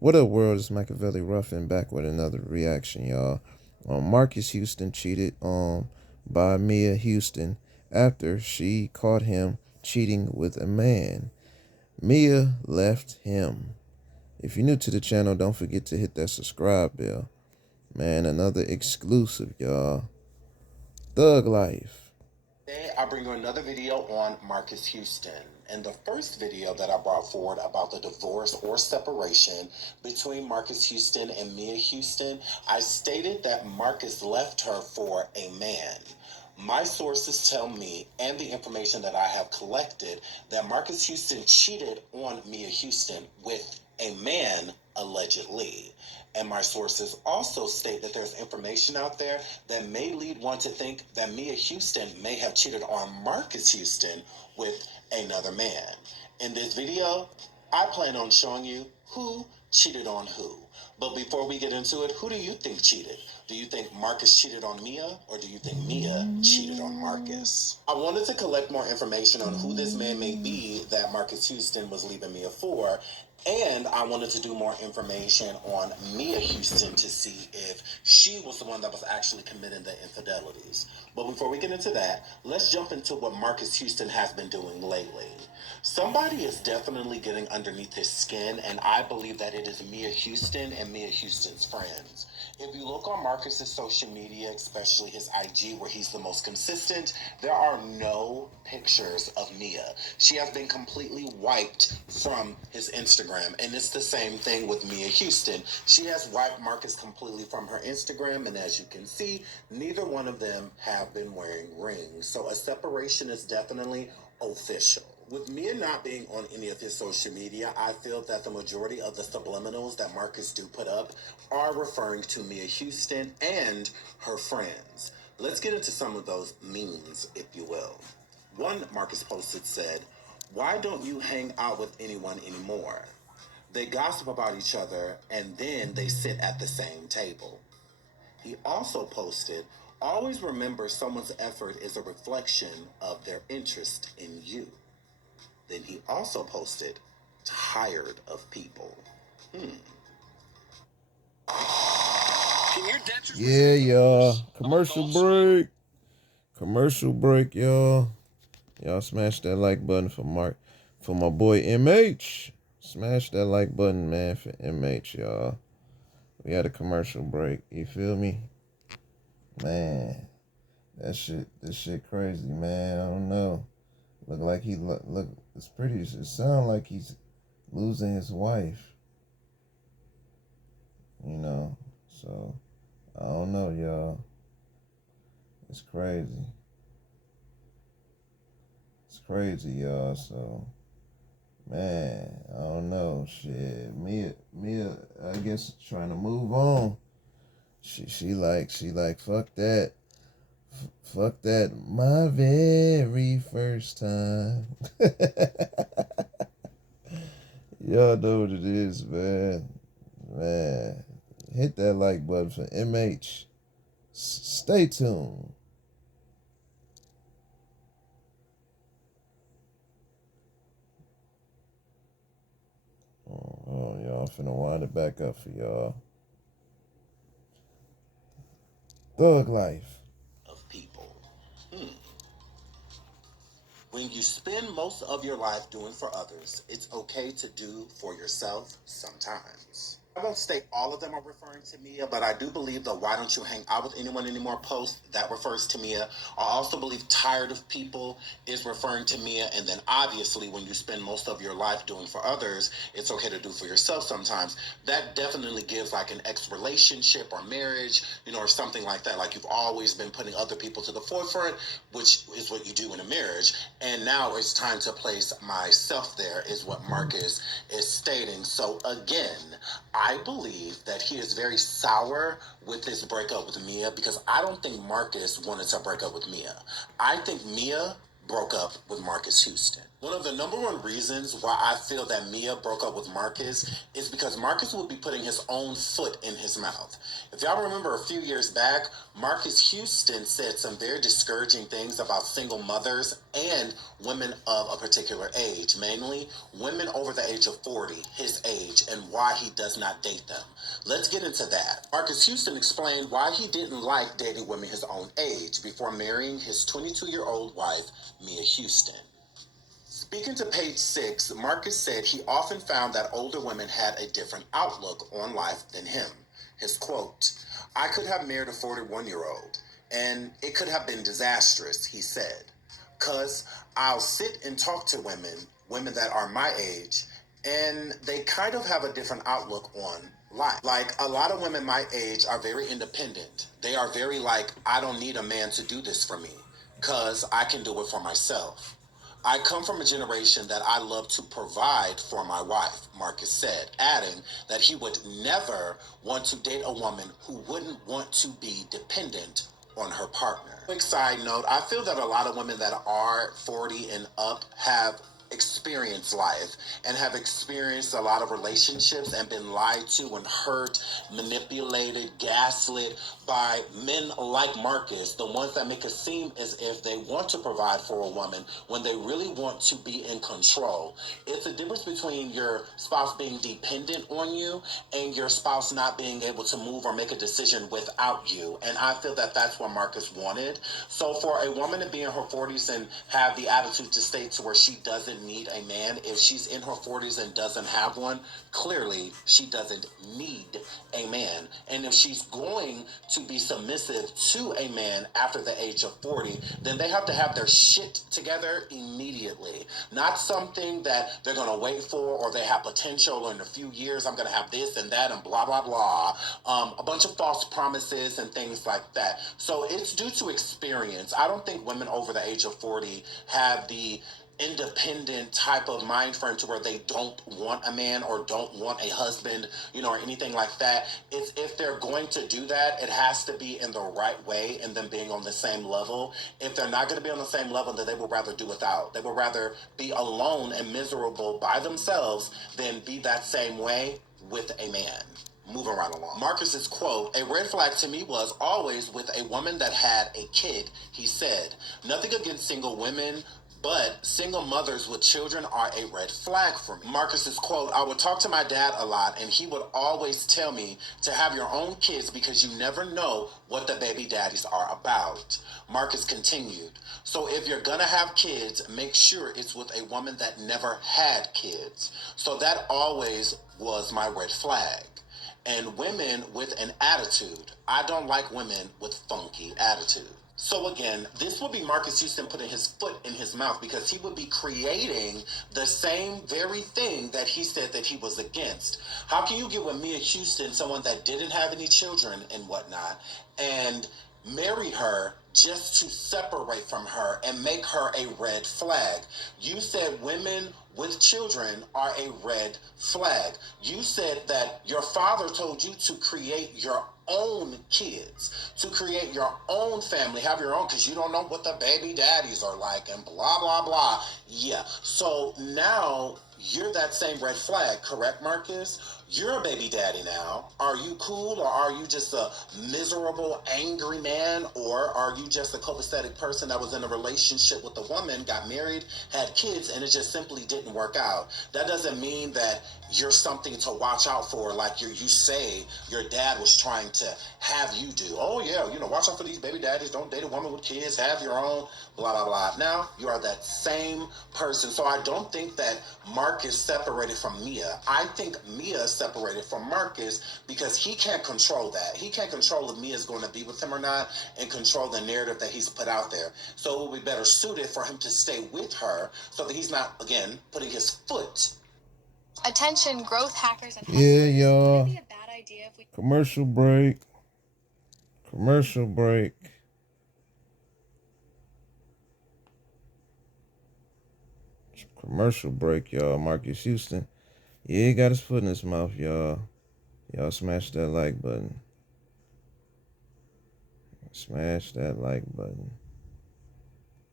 What up, world? It's Machiavelli Ruffin back with another reaction, y'all. Marcus Houston cheated by Miya Houston after she caught him cheating with a man. Miya left him. If you're new to the channel, don't forget to hit that subscribe bell. Man, another exclusive, y'all. Thug Life. Today, I bring you another video on Marques Houston. In the first video that I brought forward about the divorce or separation between Marques Houston and Miya Houston, I stated that Marques left her for a man. My sources tell me, and the information that I have collected, that Marques Houston cheated on Miya Houston with a man, allegedly. And my sources also state that there's information out there that may lead one to think that Miya Houston may have cheated on Marques Houston with another man. In this video, I plan on showing you who cheated on who. But before we get into it, who do you think cheated? Do you think Marques cheated on Miya, or do you think Miya cheated on Marques? I wanted to collect more information on who this man may be that Marques Houston was leaving Miya for, and I wanted to do more information on Miya Houston to see if she was the one that was actually committing the infidelities. But before we get into that, let's jump into what Marques Houston has been doing lately. Somebody is definitely getting underneath his skin, and I believe that it is Miya Houston and Miya Houston's friends. If you look on Marcus's social media, especially his IG, where he's the most consistent, there are no pictures of Miya. She has been completely wiped from his Instagram, and it's the same thing with Miya Houston. She has wiped Marques completely from her Instagram, and as you can see, neither one of them have been wearing rings. So a separation is definitely official. With Miya not being on any of his social media, I feel that the majority of the subliminals that Marques do put up are referring to Miya Houston and her friends. Let's get into some of those memes, if you will. One Marques posted said, "Why don't you hang out with anyone anymore? They gossip about each other and then they sit at the same table." He also posted, "Always remember someone's effort is a reflection of their interest in you." Then he also posted, "Tired of people." Can your dentures Yeah, receive the y'all. force of a Commercial golf swing? break. Commercial break, y'all. Y'all smash that like button for my boy MH. Smash that like button, man, for MH, y'all. We had a commercial break. You feel me? Man, this shit crazy, man. I don't know. Look like he look. It's pretty. It sound like he's losing his wife. You know. So I don't know, y'all. It's crazy. It's crazy, y'all. So man, I don't know. Shit, Miya, I guess trying to move on. She like fuck that. Fuck that. My very first time. Y'all know what it is, man. Man, hit that like button for MH. Stay tuned. Oh, y'all finna wind it back up for y'all. Thug life. Of people. Hmm. When you spend most of your life doing for others, it's okay to do for yourself sometimes. I won't state all of them are referring to Miya, but I do believe the "why don't you hang out with anyone anymore" post that refers to Miya. I also believe "tired of people" is referring to Miya, and then obviously when you spend most of your life doing for others, it's okay to do for yourself sometimes. That definitely gives like an ex relationship or marriage, or something like that. Like you've always been putting other people to the forefront, which is what you do in a marriage, and now it's time to place myself there, is what Marques is stating. So again, I believe that he is very sour with his breakup with Miya, because I don't think Marques wanted to break up with Miya. I think Miya broke up with Marques Houston. One of the number one reasons why I feel that Miya broke up with Marques is because Marques would be putting his own foot in his mouth. If y'all remember a few years back, Marques Houston said some very discouraging things about single mothers and women of a particular age, mainly women over the age of 40, his age, and why he does not date them. Let's get into that. Marques Houston explained why he didn't like dating women his own age before marrying his 22-year-old wife, Miya Houston. Speaking to page 6, Marques said he often found that older women had a different outlook on life than him. His quote, "I could have married a 41-year-old, and it could have been disastrous," he said. "'Cause I'll sit and talk to women that are my age, and they kind of have a different outlook on life. Like, a lot of women my age are very independent. They are very like, I don't need a man to do this for me, 'cause I can do it for myself. I come from a generation that I love to provide for my wife," Marques said, adding that he would never want to date a woman who wouldn't want to be dependent on her partner. Quick side note, I feel that a lot of women that are 40 and up have experienced life and have experienced a lot of relationships and been lied to and hurt, manipulated, gaslit by men like Marques, the ones that make it seem as if they want to provide for a woman when they really want to be in control. It's a difference between your spouse being dependent on you and your spouse not being able to move or make a decision without you. And I feel that that's what Marques wanted. So for a woman to be in her 40s and have the attitude to stay to where she doesn't need a man, if she's in her 40s and doesn't have one, clearly she doesn't need a man. And if she's going to be submissive to a man after the age of 40, then they have to have their shit together immediately. Not something that they're going to wait for, or they have potential, or in a few years I'm going to have this and that and blah, blah, blah. A bunch of false promises and things like that. So it's due to experience. I don't think women over the age of 40 have the independent type of mind frame to where they don't want a man or don't want a husband, or anything like that. It's, if they're going to do that, it has to be in the right way and them being on the same level. If they're not going to be on the same level, then they would rather do without. They would rather be alone and miserable by themselves than be that same way with a man. Moving right along. Marques's quote, "A red flag to me was always with a woman that had a kid," he said. "Nothing against single women, but single mothers with children are a red flag for me." Marques's quote, "I would talk to my dad a lot, and he would always tell me to have your own kids because you never know what the baby daddies are about." Marques continued, "So if you're gonna have kids, make sure it's with a woman that never had kids." So that always was my red flag. And women with an attitude. I don't like women with funky attitude. So again, this would be Marques Houston putting his foot in his mouth, because he would be creating the same very thing that he said that he was against. How can you get with Miya Houston, someone that didn't have any children and whatnot, and marry her just to separate from her and make her a red flag? You said women with children are a red flag. You said that your father told you to create your own kids, to create your own family, have your own, because you don't know what the baby daddies are like, and blah, blah, blah. Yeah. So now you're that same red flag, correct, Marques? You're a baby daddy now. Are you cool, or are you just a miserable, angry man, or are you just a copacetic person that was in a relationship with a woman, got married, had kids, and it just simply didn't work out? That doesn't mean that you're something to watch out for, like you say your dad was trying to have you do. Oh yeah, watch out for these baby daddies, don't date a woman with kids, have your own, blah, blah, blah. Now you are that same person. So I don't think that Marques separated from Miya. I think Miya separated from Marques because he can't control that. He can't control if Mia's going to be with him or not, and control the narrative that he's put out there. So it would be better suited for him to stay with her so that he's not, again, putting his foot. Attention, growth hackers and Yeah, hustlers. y'all. Would it be a bad idea if we... Commercial break. Commercial break. Commercial break, y'all. Marques Houston. Yeah, he got his foot in his mouth, y'all. Y'all smash that like button. Smash that like button.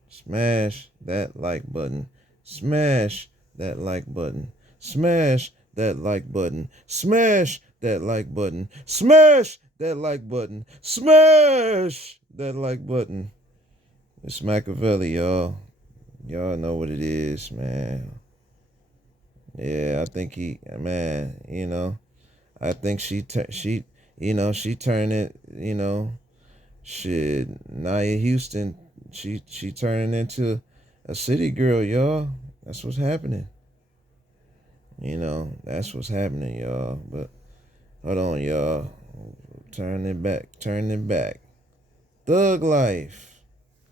Smash that like button. Smash that like button. Smash that like button. Smash that like button. Smash that like button. Smash that like button. It's Machiavelli, y'all. Y'all know what it is, man. Yeah, I think man, I think she turned it, shit, Nia Houston, she turning into a city girl, y'all. That's what's happening. That's what's happening, y'all. But hold on, y'all. Turning it back. Thug life.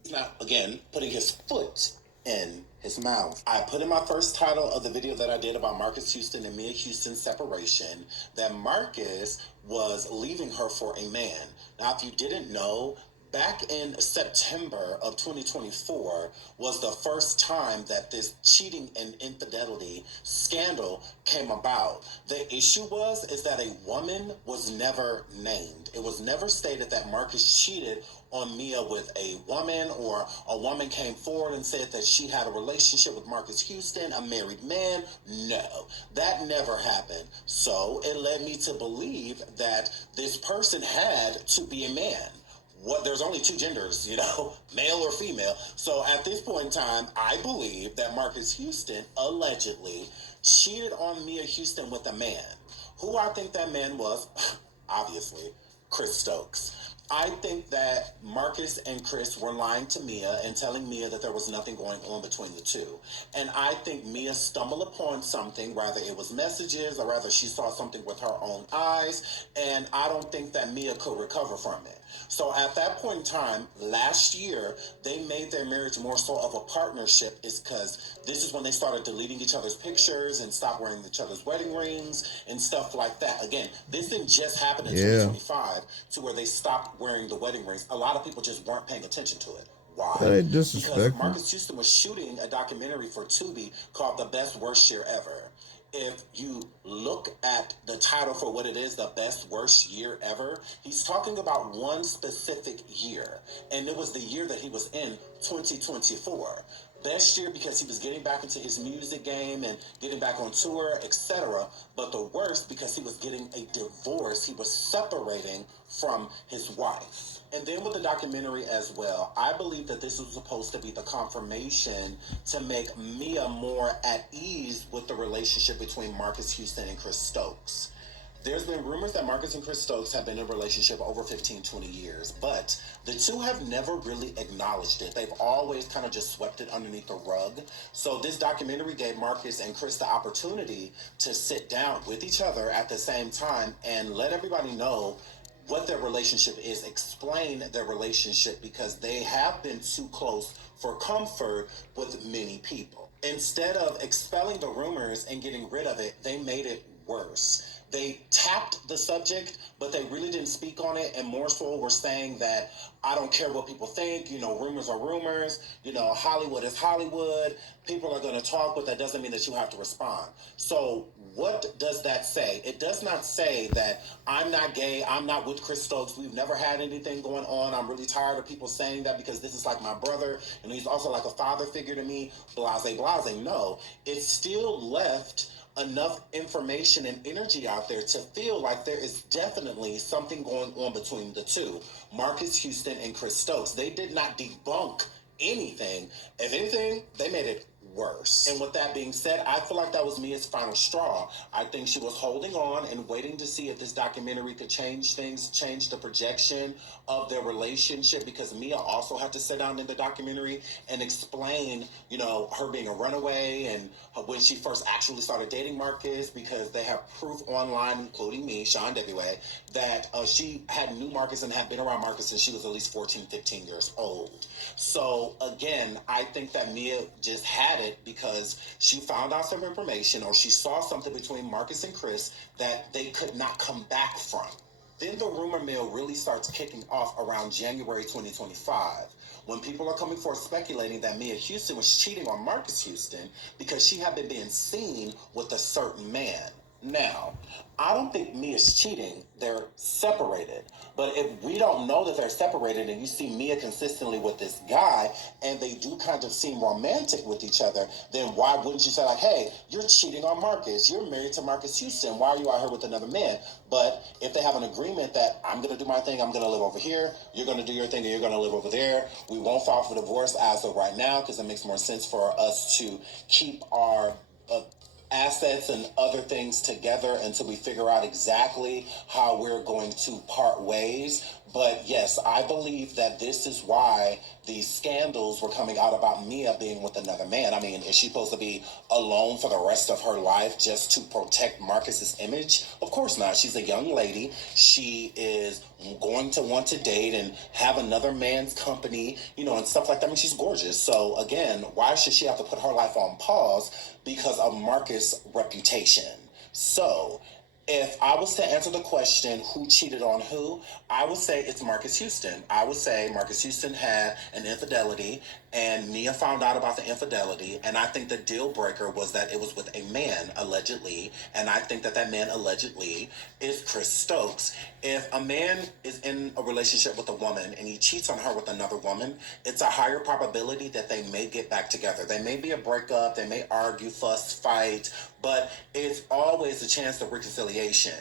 He's not, again, putting his foot in his mouth. I put in my first title of the video that I did about Marques Houston and Miya Houston's separation that Marques was leaving her for a man. Now, if you didn't know, back in September of 2024 was the first time that this cheating and infidelity scandal came about. The issue is that a woman was never named. It was never stated that Marques cheated on Miya with a woman, or a woman came forward and said that she had a relationship with Marques Houston, a married man. No, that never happened. So it led me to believe that this person had to be a man. There's only two genders, male or female. So at this point in time, I believe that Marques Houston allegedly cheated on Miya Houston with a man. Who I think that man was, obviously, Chris Stokes. I think that Marques and Chris were lying to Miya and telling Miya that there was nothing going on between the two. And I think Miya stumbled upon something, rather it was messages or rather she saw something with her own eyes, and I don't think that Miya could recover from it. So at that point in time, last year, they made their marriage more so of a partnership, is because this is when they started deleting each other's pictures and stopped wearing each other's wedding rings and stuff like that. Again, this didn't just happen in Yeah. 2025 to where they stopped wearing the wedding rings. A lot of people just weren't paying attention to it. Why? They Because disrespectful. Marques Houston was shooting a documentary for Tubi called The Best Worst Year Ever. If you look at the title for what it is, the best worst year ever, he's talking about one specific year. And it was the year that he was in, 2024. Best year because he was getting back into his music game and getting back on tour, etc. But the worst because he was getting a divorce. He was separating from his wife. And then with the documentary as well, I believe that this was supposed to be the confirmation to make Miya more at ease with the relationship between Marques Houston and Chris Stokes. There's been rumors that Marques and Chris Stokes have been in a relationship over 15, 20 years, but the two have never really acknowledged it. They've always kind of just swept it underneath the rug. So this documentary gave Marques and Chris the opportunity to sit down with each other at the same time and let everybody know what their relationship is, explain their relationship, because they have been too close for comfort with many people. Instead of expelling the rumors and getting rid of it, they made it worse. They tapped the subject, but they really didn't speak on it, and more so were saying that I don't care what people think, rumors are rumors, Hollywood is Hollywood, people are going to talk, but that doesn't mean that you have to respond. So what does that say? It does not say that I'm not gay, I'm not with Chris Stokes, we've never had anything going on, I'm really tired of people saying that because this is like my brother, and he's also like a father figure to me, blase, blase. No, it still left enough information and energy out there to feel like there is definitely something going on between the two, Marques Houston and Chris Stokes. They did not debunk anything. If anything, they made it worse. And with that being said, I feel like that was Mia's final straw. I think she was holding on and waiting to see if this documentary could change things, change the projection of their relationship, because Miya also had to sit down in the documentary and explain, her being a runaway and when she first actually started dating Marques, because they have proof online, including me, Sean WA, that she had knew Marques and had been around Marques since she was at least 14, 15 years old. So again, I think that Miya just had it because she found out some information, or she saw something between Marques and Chris that they could not come back from. Then the rumor mill really starts kicking off around January 2025, when people are coming forth speculating that Miya Houston was cheating on Marques Houston because she had been being seen with a certain man. Now, I don't think Mia's cheating. They're separated. But if we don't know that they're separated and you see Miya consistently with this guy and they do kind of seem romantic with each other, then why wouldn't you say, like, hey, you're cheating on Marques. You're married to Marques Houston. Why are you out here with another man? But if they have an agreement that I'm going to do my thing, I'm going to live over here, you're going to do your thing, and you're going to live over there, we won't file for divorce as of right now because it makes more sense for us to keep our assets and other things together until we figure out exactly how we're going to part ways. But yes, I believe that this is why these scandals were coming out about Miya being with another man. I mean, is she supposed to be alone for the rest of her life just to protect Marcus's image? Of course not. She's a young lady. She is going to want to date and have another man's company, and stuff like that. I mean, she's gorgeous. So again, why should she have to put her life on pause because of Marcus' reputation? So if I was to answer the question, who cheated on who, I would say it's Marques Houston. I would say Marques Houston had an infidelity, and Miya found out about the infidelity. And I think the deal breaker was that it was with a man, allegedly. And I think that that man, allegedly, is Chris Stokes. If a man is in a relationship with a woman and he cheats on her with another woman, it's a higher probability that they may get back together. They may be a breakup, they may argue, fuss, fight, but it's always a chance of reconciliation.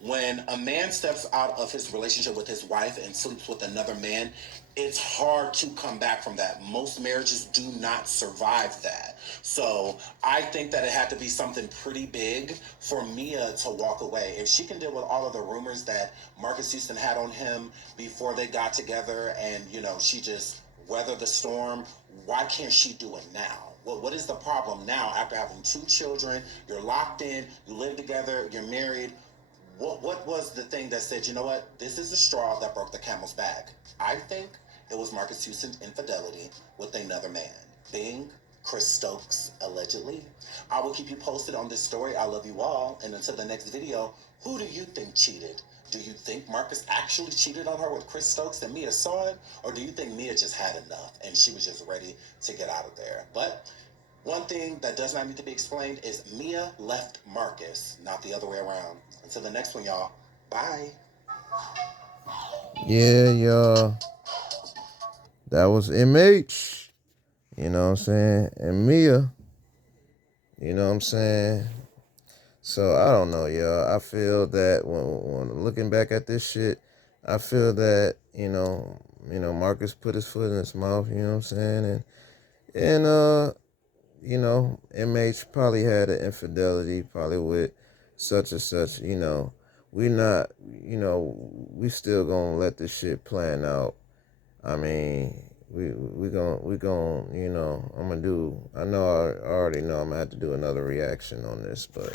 When a man steps out of his relationship with his wife and sleeps with another man, it's hard to come back from that. Most marriages do not survive that. So I think that it had to be something pretty big for Miya to walk away. If she can deal with all of the rumors that Marques Houston had on him before they got together, and she just weathered the storm, why can't she do it now? What is the problem now after having 2 children? You're locked in, you live together, you're married. What was the thing that said, you know what, this is the straw that broke the camel's back? I think it was Marques Houston's infidelity with another man. Bing, Chris Stokes, allegedly. I will keep you posted on this story. I love you all. And until the next video, who do you think cheated? Do you think Marcus actually cheated on her with Chris Stokes and Miya saw it? Or do you think Miya just had enough and she was just ready to get out of there? But one thing that does not need to be explained is Miya left Marcus, not the other way around. Until the next one, y'all. Bye. Yeah, y'all. That was MH. You know what I'm saying? And Miya. You know what I'm saying? So I don't know, y'all. I feel that when looking back at this shit, I feel that Marcus put his foot in his mouth. You know what I'm saying? And MH probably had an infidelity, probably with such and such. We not, we still gonna let this shit plan out. I mean, we gonna, I'm gonna do. I know I already know I'm gonna have to do another reaction on this, but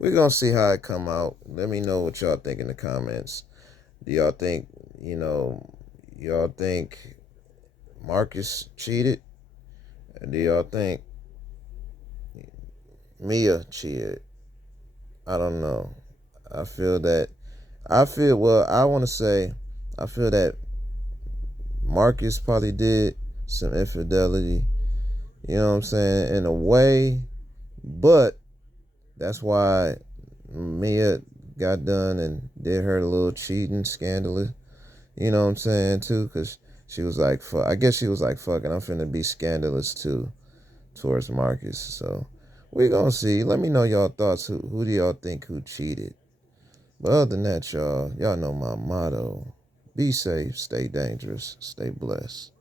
we're gonna see how it come out. Let me know what y'all think in the comments. Do y'all think, y'all think Marcus cheated? Or do y'all think Miya cheated? I don't know. I feel that. I want to say, I feel that Marcus probably did some infidelity. You know what I'm saying? In a way, but that's why Miya got done and did her little cheating scandalous. You know what I'm saying, too? Because she was like, fuck. I guess she was like, fucking, I'm finna be scandalous, too, towards Marcus. So, we gonna see. Let me know y'all thoughts. Who do y'all think who cheated? But other than that, y'all know my motto. Be safe, stay dangerous, stay blessed.